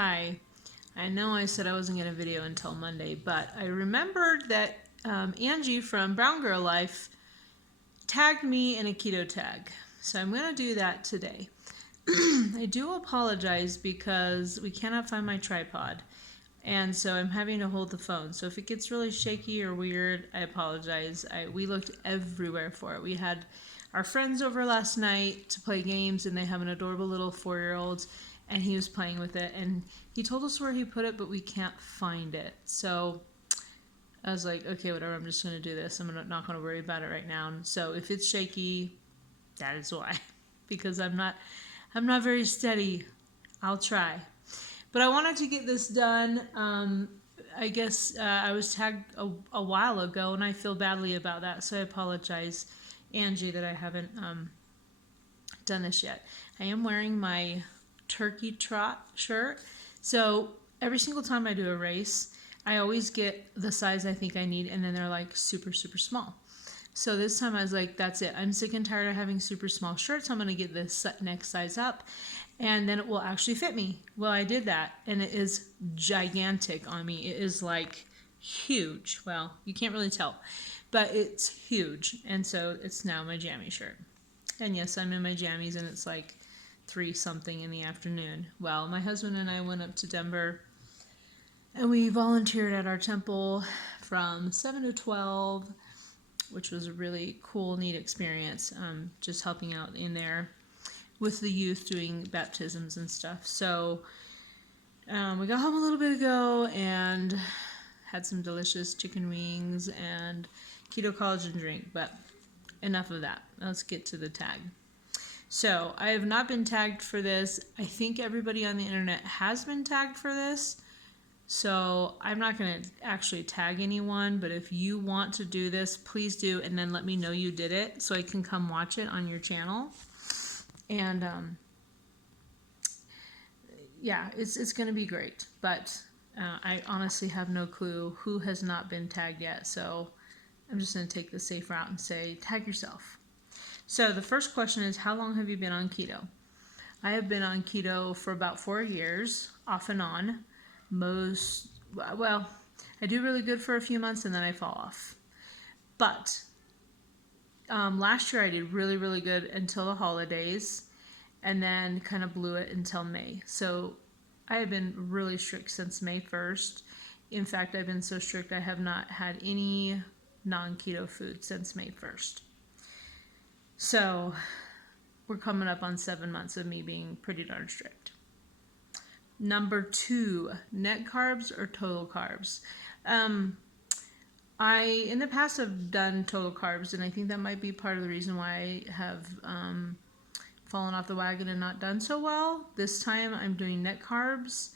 Hi. I know I said I wasn't going to video until Monday, but I remembered that Angie from Brown Girl Life tagged me in a keto tag. So I'm going to do that today. I do apologize because we cannot find my tripod. And so I'm having to hold the phone. So if it gets really shaky or weird, I apologize. We looked everywhere for it. We had our friends over last night to play games, and they have an adorable little 4-year-old, and he was playing with it. And he told us where he put it, but we can't find it. So I was like, okay, whatever, I'm just going to do this. I'm not going to worry about it right now. So if it's shaky, that is why. Because I'm not very steady. I'll try. But I wanted to get this done. I guess I was tagged a while ago, and I feel badly about that. So I apologize, Angie, that I haven't done this yet. I am wearing my turkey trot shirt. So every single time I do a race, I always get the size I think I need, and then they're like super, super small. So this time I was like, that's it. I'm sick and tired of having super small shirts. I'm going to get this next size up, and then it will actually fit me. Well, I did that, and it is gigantic on me. It is like huge. Well, you can't really tell, but it's huge. And so it's now my jammy shirt. And yes, I'm in my jammies, and it's like 3 something in the afternoon. Well, my husband and I went up to Denver, and we volunteered at our temple from 7 to 12, which was a really cool, neat experience, just helping out in there with the youth doing baptisms and stuff. So we got home a little bit ago and had some delicious chicken wings and keto collagen drink, but enough of that. Let's get to the tag. So I have not been tagged for this. I think everybody on the internet has been tagged for this. So I'm not going to actually tag anyone, but if you want to do this, please do, and then let me know you did it so I can come watch it on your channel. And yeah, it's going to be great, but I honestly have no clue who has not been tagged yet, so I'm just going to take the safe route and say tag yourself. So the first question is, how long have you been on keto? I have been on keto for about 4 years, off and on. Well, I do really good for a few months and then I fall off. But last year I did really, really good until the holidays, and then kind of blew it until May. So I have been really strict since May 1st. In fact, I've been so strict I have not had any non-keto food since May 1st. So we're coming up on 7 months of me being pretty darn strict. Number 2, net carbs or total carbs? I, in the past, have done total carbs, and I think that might be part of the reason why I have fallen off the wagon and not done so well. This time I'm doing net carbs.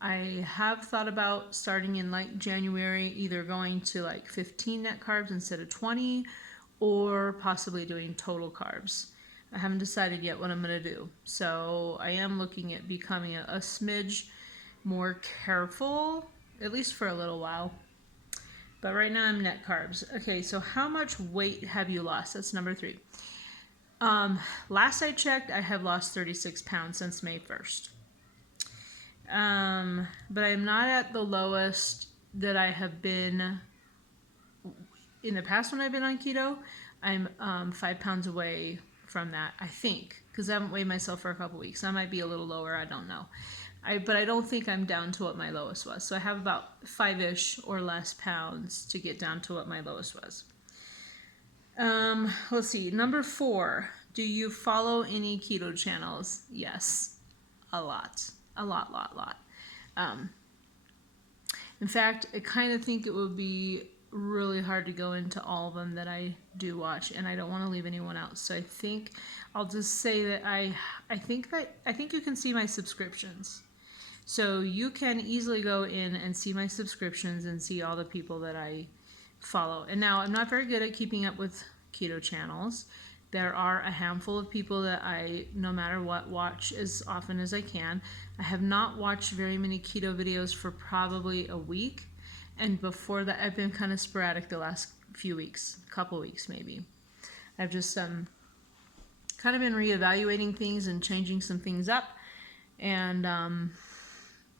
I have thought about starting in like January, either going to like 15 net carbs instead of 20, or possibly doing total carbs. I haven't decided yet what I'm going to do. So I am looking at becoming a smidge more careful, at least for a little while. But right now I'm net carbs. Okay, so how much weight have you lost? That's number 3. Last I checked, I have lost 36 pounds since May 1st. But I'm not at the lowest that I have been in the past when I've been on keto. I'm 5 pounds away from that, I think, because I haven't weighed myself for a couple weeks. I might be a little lower, I don't know. But I don't think I'm down to what my lowest was. So I have about 5-ish or less pounds to get down to what my lowest was. Let's see. Number 4, do you follow any keto channels? Yes, a lot. In fact, I kind of think it would be really hard to go into all of them that I do watch, and I don't want to leave anyone out. So I think I'll just say that I think you can see my subscriptions. So you can easily go in and see my subscriptions and see all the people that I follow. And now I'm not very good at keeping up with keto channels. There are a handful of people that I, no matter what, watch as often as I can. I have not watched very many keto videos for probably a week. And before that, I've been kind of sporadic the last few weeks, couple weeks maybe. I've just kind of been reevaluating things and changing some things up. And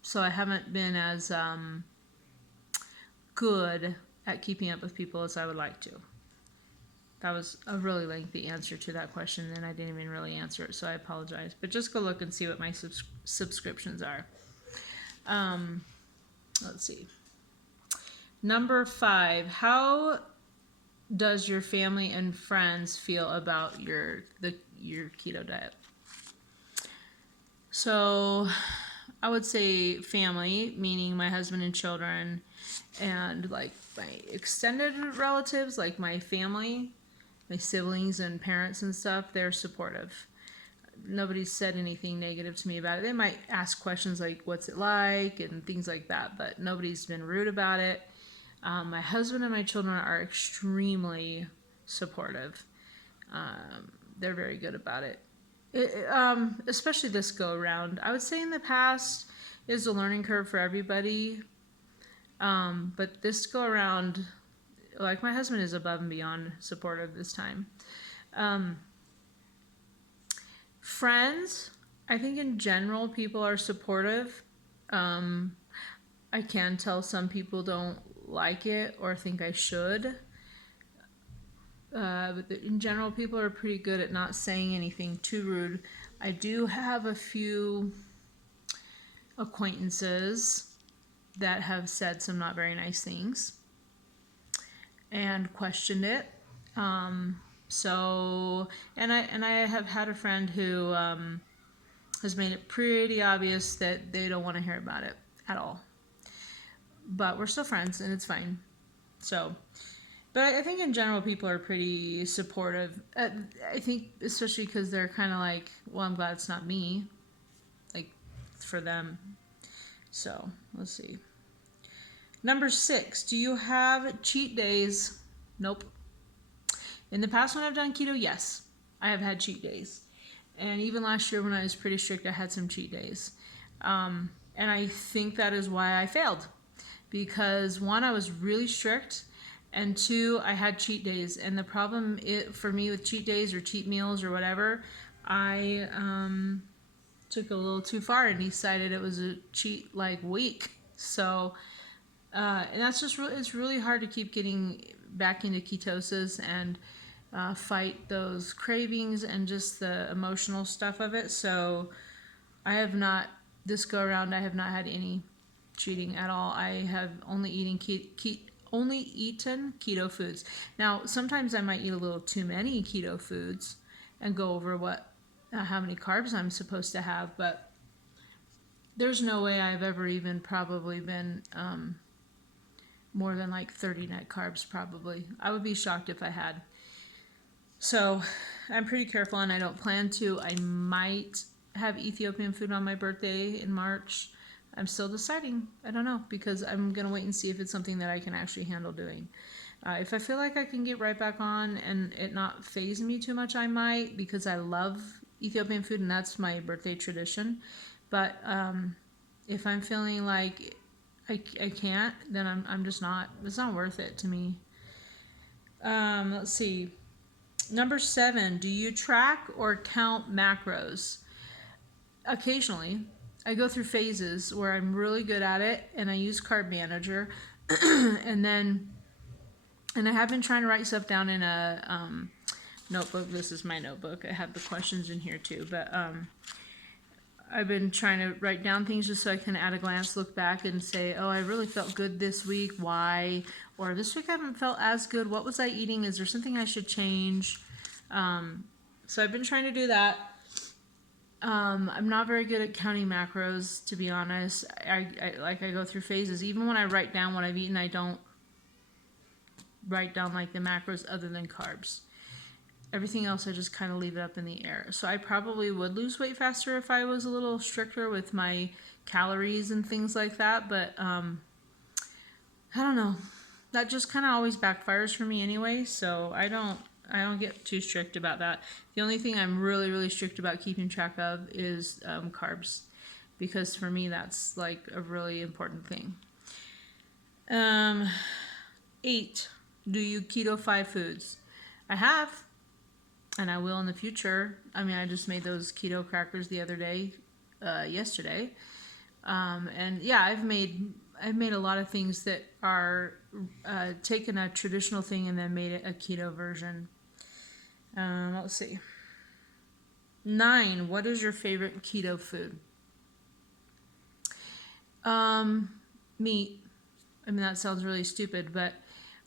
So I haven't been as good at keeping up with people as I would like to. That was a really lengthy answer to that question, and I didn't even really answer it, so I apologize. But just go look and see what my subscriptions are. Let's see. Number 5, how does your family and friends feel about your keto diet? So I would say family, meaning my husband and children, and like my extended relatives, like my family, my siblings and parents and stuff, they're supportive. Nobody's said anything negative to me about it. They might ask questions like, what's it like, and things like that, but nobody's been rude about it. My husband and my children are extremely supportive. They're very good about it. Especially this go around. I would say in the past is a learning curve for everybody. But this go around, like my husband is above and beyond supportive this time. Friends, I think in general people are supportive. I can tell some people don't like it or think I should. But in general, people are pretty good at not saying anything too rude. I do have a few acquaintances that have said some not very nice things and questioned it. And I have had a friend who has made it pretty obvious that they don't want to hear about it at all. But we're still friends, and it's fine. So, but I think in general people are pretty supportive. I think especially because they're kind of like, well, I'm glad it's not me, like for them. So let's see. Number 6, do you have cheat days? Nope. In the past when I've done keto, yes, I have had cheat days. And even last year when I was pretty strict, I had some cheat days. And I think that is why I failed. Because 1, I was really strict, and 2, I had cheat days. And the problem for me with cheat days or cheat meals or whatever, I took it a little too far and decided it was a cheat like week. So, and that's just it's really hard to keep getting back into ketosis and fight those cravings and just the emotional stuff of it. So I have not, this go around, I have not had any cheating at all. I have only eaten keto foods. Now, sometimes I might eat a little too many keto foods and go over how many carbs I'm supposed to have, but there's no way I've ever even probably been more than like 30 net carbs probably. I would be shocked if I had. So I'm pretty careful, and I don't plan to. I might have Ethiopian food on my birthday in March. I'm still deciding. I don't know, because I'm going to wait and see if it's something that I can actually handle doing. If I feel like I can get right back on and it not faze me too much, I might, because I love Ethiopian food and that's my birthday tradition. But if I'm feeling like I can't, then I'm just not. It's not worth it to me. Let's see. Number 7, do you track or count macros? Occasionally. I go through phases where I'm really good at it and I use Carb Manager. and I have been trying to write stuff down in a notebook. This is my notebook. I have the questions in here too, but I've been trying to write down things just so I can at a glance look back and say, oh, I really felt good this week. Why? Or this week I haven't felt as good. What was I eating? Is there something I should change? So I've been trying to do that. I'm not very good at counting macros, to be honest. I go through phases. Even when I write down what I've eaten, I don't write down like the macros other than carbs. Everything else, I just kind of leave it up in the air. So I probably would lose weight faster if I was a little stricter with my calories and things like that. But I don't know. That just kind of always backfires for me anyway. So I don't get too strict about that. The only thing I'm really, really strict about keeping track of is carbs, because for me that's like a really important thing. 8, do you keto 5 foods? I have, and I will in the future. I mean, I just made those keto crackers the other day, yesterday. And yeah, I've made a lot of things that are taken a traditional thing and then made it a keto version. Let's see. 9. What is your favorite keto food? Meat. I mean, that sounds really stupid, but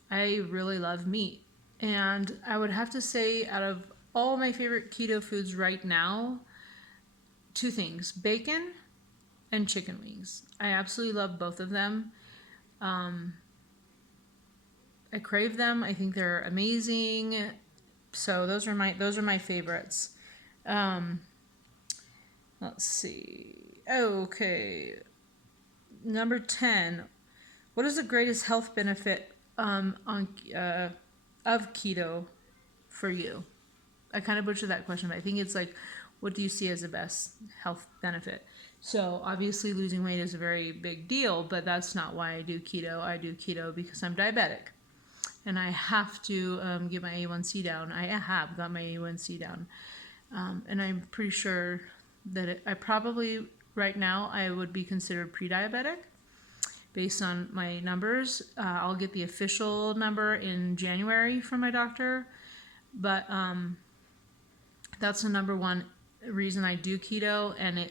I really love meat. And I would have to say, out of all my favorite keto foods right now, 2 things: bacon and chicken wings. I absolutely love both of them. I crave them. I think they're amazing. So those are my favorites. Let's see. Okay. Number 10. What is the greatest health benefit of keto for you? I kind of butchered that question, but I think it's like, what do you see as the best health benefit? So obviously losing weight is a very big deal, but that's not why I do keto. I do keto because I'm diabetic. And I have to get my A1C down. I have got my A1C down. And I'm pretty sure that I probably, right now, I would be considered pre-diabetic based on my numbers. I'll get the official number in January from my doctor. But that's the number one reason I do keto. And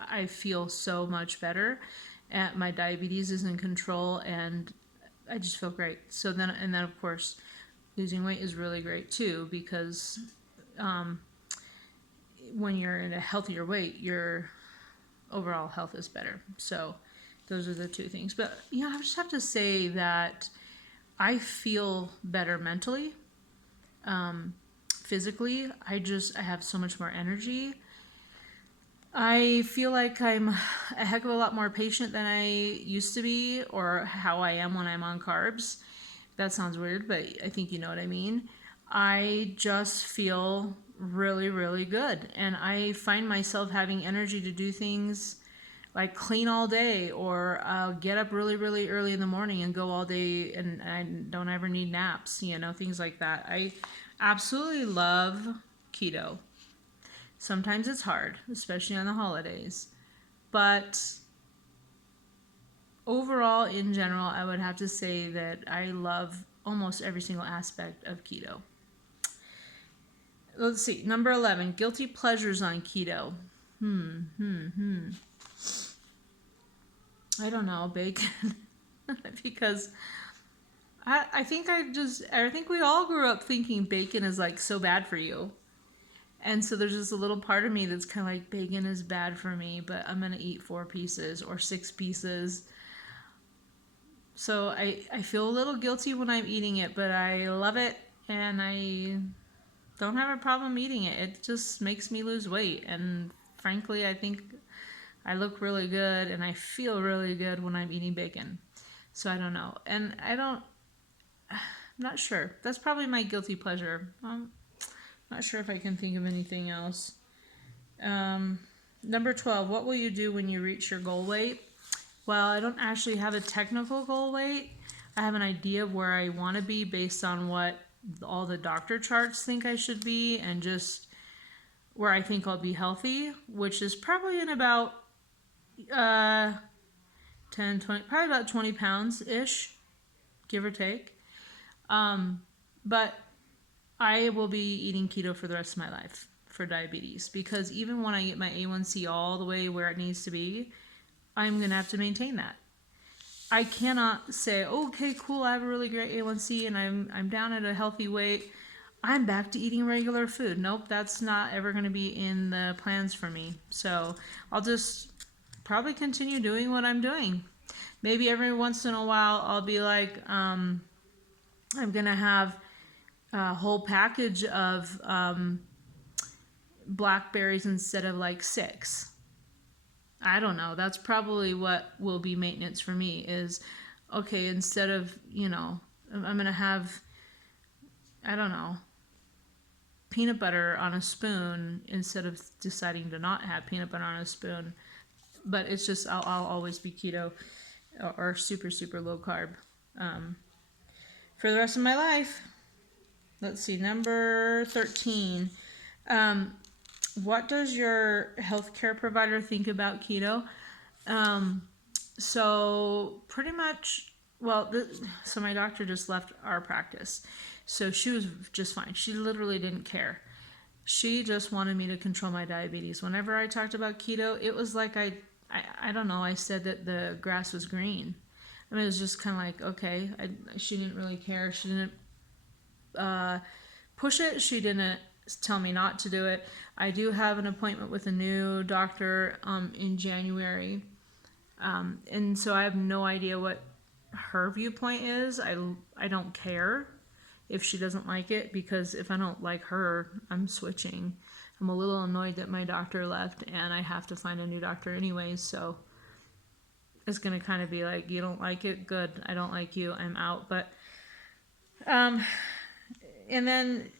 I feel so much better. And my diabetes is in control and I just feel great. So then of course, losing weight is really great too, because when you're in a healthier weight, your overall health is better. So those are the 2 things. But yeah, I just have to say that I feel better mentally, physically. I have so much more energy. I feel like I'm a heck of a lot more patient than I used to be, or how I am when I'm on carbs. That sounds weird, but I think you know what I mean. I just feel really, really good. And I find myself having energy to do things like clean all day, or I'll get up really, really early in the morning and go all day, and I don't ever need naps, things like that. I absolutely love keto. Sometimes it's hard, especially on the holidays. But overall, in general, I would have to say that I love almost every single aspect of keto. Let's see. Number 11, guilty pleasures on keto. I don't know, bacon. Because I think we all grew up thinking bacon is like so bad for you. And so there's just a little part of me that's kind of like, bacon is bad for me, but I'm going to eat 4 pieces or 6 pieces. So I feel a little guilty when I'm eating it, but I love it and I don't have a problem eating it. It just makes me lose weight. And frankly, I think I look really good and I feel really good when I'm eating bacon. So I don't know. And I'm not sure. That's probably my guilty pleasure. Not sure if I can think of anything else. Number 12, what will you do when you reach your goal weight? Well, I don't actually have a technical goal weight. I have an idea of where I want to be based on what all the doctor charts think I should be, and just where I think I'll be healthy, which is probably in about 10, 20, probably about 20 pounds-ish, give or take. But I will be eating keto for the rest of my life for diabetes, because even when I get my A1C all the way where it needs to be, I'm going to have to maintain that. I cannot say, okay, cool, I have a really great A1C and I'm down at a healthy weight, I'm back to eating regular food. Nope, that's not ever going to be in the plans for me. So I'll just probably continue doing what I'm doing. Maybe every once in a while I'll be like, I'm going to have a whole package of blackberries instead of like 6. I don't know. That's probably what will be maintenance for me is, okay, instead of, I'm going to have, I don't know, peanut butter on a spoon instead of deciding to not have peanut butter on a spoon. But it's just, I'll always be keto or super, super low carb for the rest of my life. Let's see, number 13. What does your healthcare provider think about keto? So pretty much, well, so my doctor just left our practice. So she was just fine. She literally didn't care. She just wanted me to control my diabetes. Whenever I talked about keto, it was like I don't know, I said that the grass was green. I mean, it was just kind of like, okay, she didn't really care. She didn't push it. She didn't tell me not to do it. I do have an appointment with a new doctor in January. And so I have no idea what her viewpoint is. I don't care if she doesn't like it, because if I don't like her, I'm switching. I'm a little annoyed that my doctor left and I have to find a new doctor anyways, so it's going to kind of be like, you don't like it? Good. I don't like you. I'm out. But, and then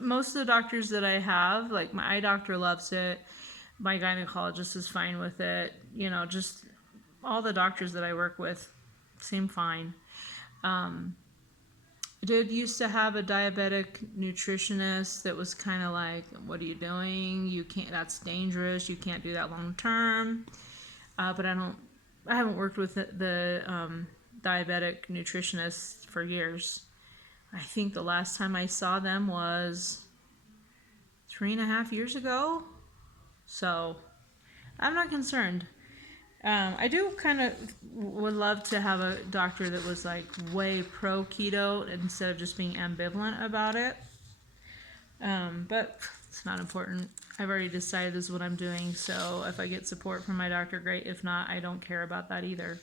most of the doctors that I have, like my eye doctor loves it. My gynecologist is fine with it. You know, just all the doctors that I work with seem fine. I did used to have a diabetic nutritionist that was kind of like, what are you doing? You can't, that's dangerous. You can't do that long term. But I haven't worked with the diabetic nutritionist for years. I think the last time I saw them was 3.5 years ago. So I'm not concerned. I do kind of would love to have a doctor that was like way pro keto instead of just being ambivalent about it. But it's not important. I've already decided this is what I'm doing. So if I get support from my doctor, great. If not, I don't care about that either.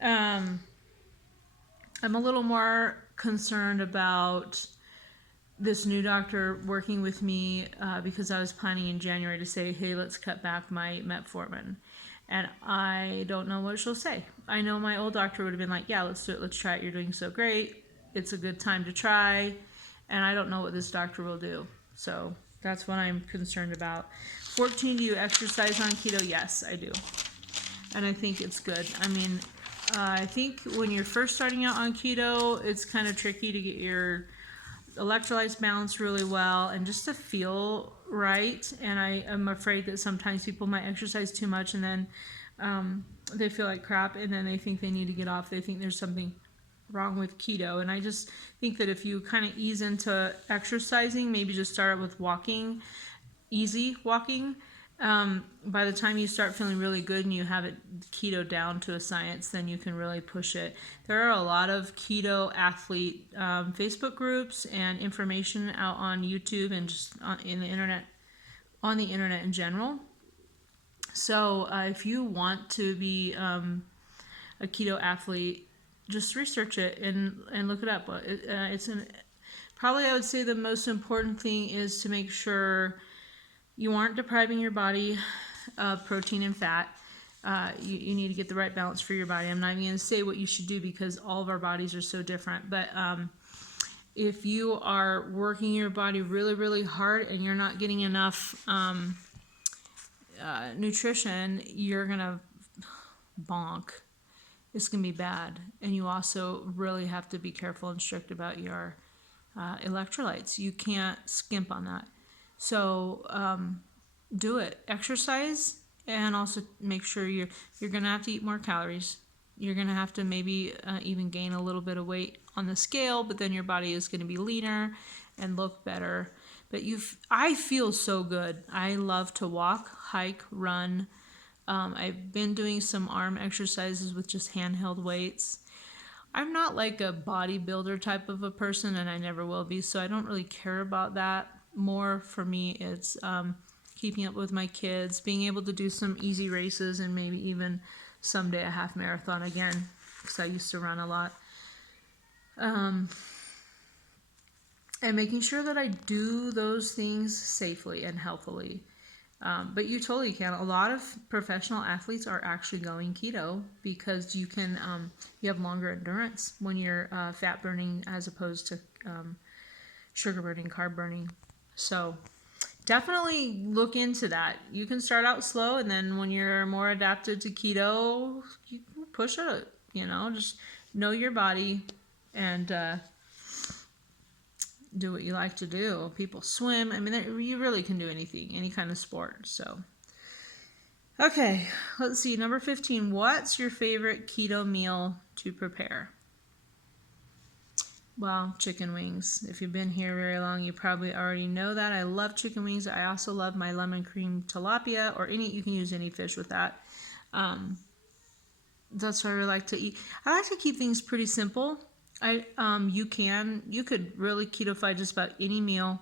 I'm a little more concerned about this new doctor working with me because I was planning in January to say, hey, let's cut back my metformin. And I don't know what she'll say. I know my old doctor would have been like, yeah, let's do it. Let's try it. You're doing so great. It's a good time to try. And I don't know what this doctor will do. So that's what I'm concerned about. 14, do you exercise on keto? Yes, I do. And I think it's good. I mean, I think when you're first starting out on keto, it's kind of tricky to get your electrolytes balanced really well and just to feel right. And I am afraid that sometimes people might exercise too much and then they feel like crap and then they think they need to get off. They think there's something wrong with keto. And I just think that if you kind of ease into exercising, maybe just start with walking, easy walking. By the time you start feeling really good and you have it keto down to a science, then you can really push it. There are a lot of keto athlete Facebook groups and information out on YouTube and just on the internet in general. So if you want to be a keto athlete, just research it and look it up. Probably I would say the most important thing is to make sure you aren't depriving your body of protein and fat. You need to get the right balance for your body. I'm not even going to say what you should do because all of our bodies are so different. But if you are working your body really, really hard and you're not getting enough nutrition, you're going to bonk. It's going to be bad. And you also really have to be careful and strict about your electrolytes. You can't skimp on that. So do it. Exercise, and also make sure you're going to have to eat more calories. You're going to have to maybe even gain a little bit of weight on the scale, but then your body is going to be leaner and look better. But I feel so good. I love to walk, hike, run. I've been doing some arm exercises with just handheld weights. I'm not like a bodybuilder type of a person, and I never will be, so I don't really care about that. More for me, it's keeping up with my kids, being able to do some easy races, and maybe even someday a half marathon again, because I used to run a lot. And making sure that I do those things safely and healthily. But you totally can. A lot of professional athletes are actually going keto because you have longer endurance when you're fat burning as opposed to sugar burning, carb burning. So definitely look into that. You can start out slow, and then when you're more adapted to keto, you can push it. Just know your body and do what you like to do. People swim. I mean, you really can do anything, any kind of sport. So Okay, let's see. Number 15. What's your favorite keto meal to prepare? Well, chicken wings. If you've been here very long, you probably already know that. I love chicken wings. I also love my lemon cream tilapia, or any, you can use any fish with that. Um, that's what I really like to eat. I like to keep things pretty simple. You could really keto-fy just about any meal.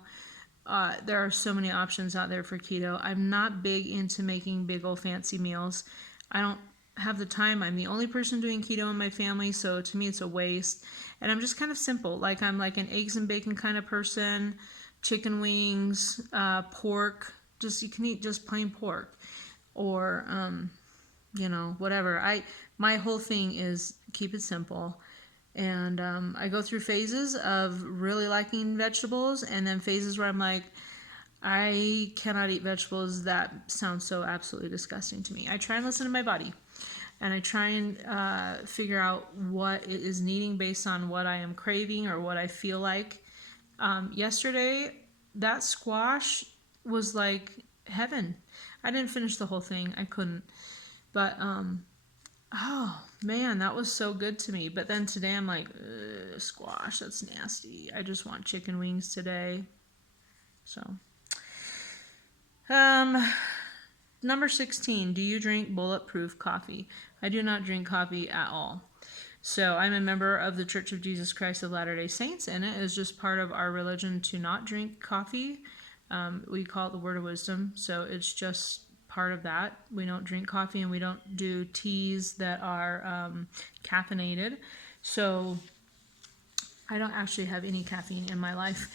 There are so many options out there for keto. I'm not big into making big old fancy meals. I don't have the time. I'm the only person doing keto in my family, so to me it's a waste. And I'm just kind of simple. Like I'm like an eggs and bacon kind of person, chicken wings, pork. Just you can eat just plain pork, or whatever. My whole thing is keep it simple. And I go through phases of really liking vegetables, and then phases where I'm like, I cannot eat vegetables. That sounds so absolutely disgusting to me. I try and listen to my body, and I try and figure out what it is needing based on what I am craving or what I feel like. Yesterday, that squash was like heaven. I didn't finish the whole thing. I couldn't. But oh man, that was so good to me. But then today I'm like, squash, that's nasty. I just want chicken wings today. So, number 16, do you drink Bulletproof Coffee? I do not drink coffee at all. So I'm a member of the Church of Jesus Christ of Latter-day Saints, and it is just part of our religion to not drink coffee. We call it the Word of Wisdom, so it's just part of that. We don't drink coffee, and we don't do teas that are caffeinated. So I don't actually have any caffeine in my life.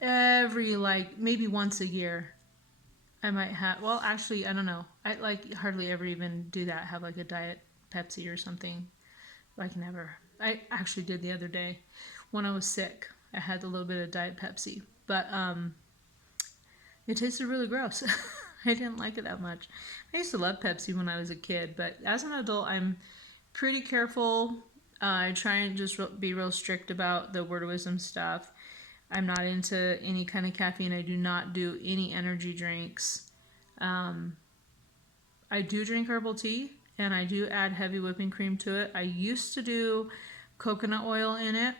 Every maybe once a year, I might have. Well, actually, I don't know. I hardly ever even do that. Have like a diet Pepsi or something. Never. I actually did the other day when I was sick. I had a little bit of Diet Pepsi, but it tasted really gross. I didn't like it that much. I used to love Pepsi when I was a kid, but as an adult, I'm pretty careful. I try and just be real strict about the Word of Wisdom stuff. I'm not into any kind of caffeine. I do not do any energy drinks. I do drink herbal tea, and I do add heavy whipping cream to it. I used to do coconut oil in it,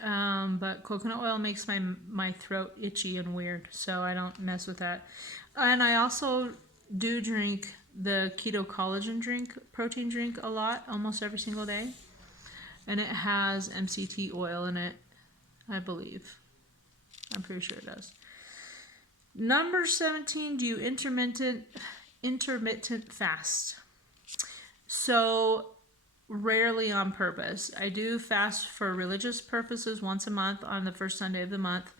but coconut oil makes my throat itchy and weird, so I don't mess with that. And I also do drink the keto collagen drink, protein drink a lot, almost every single day. And it has MCT oil in it, I believe. I'm pretty sure it does. Number 17, do you intermittent fast? So rarely on purpose. I do fast for religious purposes once a month on the first Sunday of the month.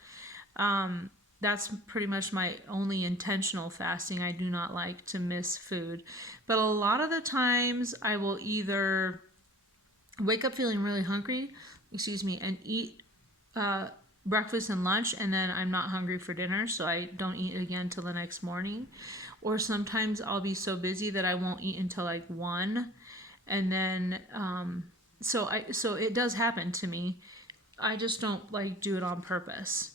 That's pretty much my only intentional fasting. I do not like to miss food. But a lot of the times I will either wake up feeling really hungry, and eat breakfast and lunch, and then I'm not hungry for dinner, so I don't eat again till the next morning. Or sometimes I'll be so busy that I won't eat until like 1, and then so it does happen to me. I just don't do it on purpose.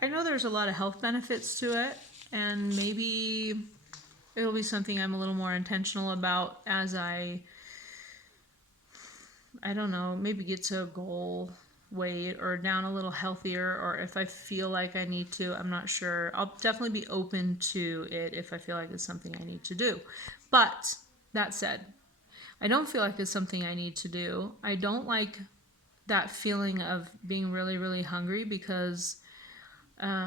I know there's a lot of health benefits to it, and maybe it'll be something I'm a little more intentional about as I don't know, maybe get to a goal weight or down a little healthier, or if I feel like I need to. I'm not sure. I'll definitely be open to it if I feel like it's something I need to do. But that said, I don't feel like it's something I need to do. I don't like that feeling of being really, really hungry, because that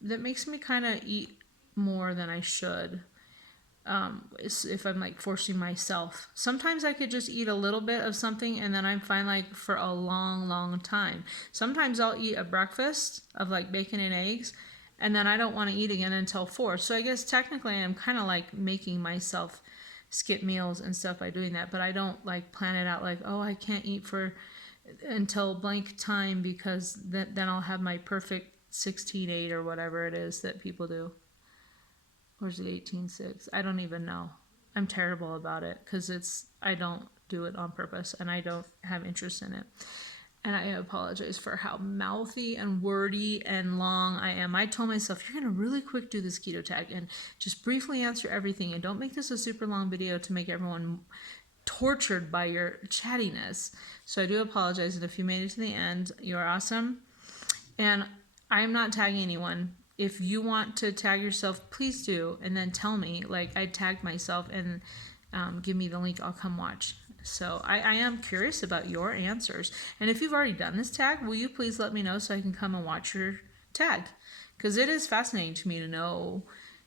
makes me kind of eat more than I should. If I'm forcing myself. Sometimes I could just eat a little bit of something, and then I'm fine for a long, long time. Sometimes I'll eat a breakfast of bacon and eggs, and then I don't want to eat again until 4. So I guess technically I'm kind of making myself skip meals and stuff by doing that, but I don't plan it out oh, I can't eat until blank time, because then I'll have my perfect 16-8 or whatever it is that people do. Or is it 18-6? I don't even know. I'm terrible about it, because I don't do it on purpose, and I don't have interest in it. And I apologize for how mouthy and wordy and long I am. I told myself, you're going to really quick do this keto tag and just briefly answer everything. And don't make this a super long video to make everyone tortured by your chattiness. So I do apologize. And if you made it to the end, you're awesome. And I'm not tagging anyone. If you want to tag yourself, please do. And then tell me, like I tagged myself, and give me the link. I'll come watch. So I am curious about your answers. And if you've already done this tag, will you please let me know so I can come and watch your tag? Because it is fascinating to me to know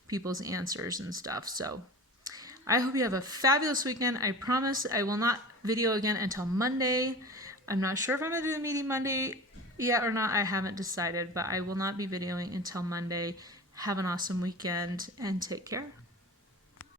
people's answers and stuff. So I hope you have a fabulous weekend. I promise I will not video again until Monday. I'm not sure if I'm going to do the meeting Monday yet or not. I haven't decided, but I will not be videoing until Monday. Have an awesome weekend and take care.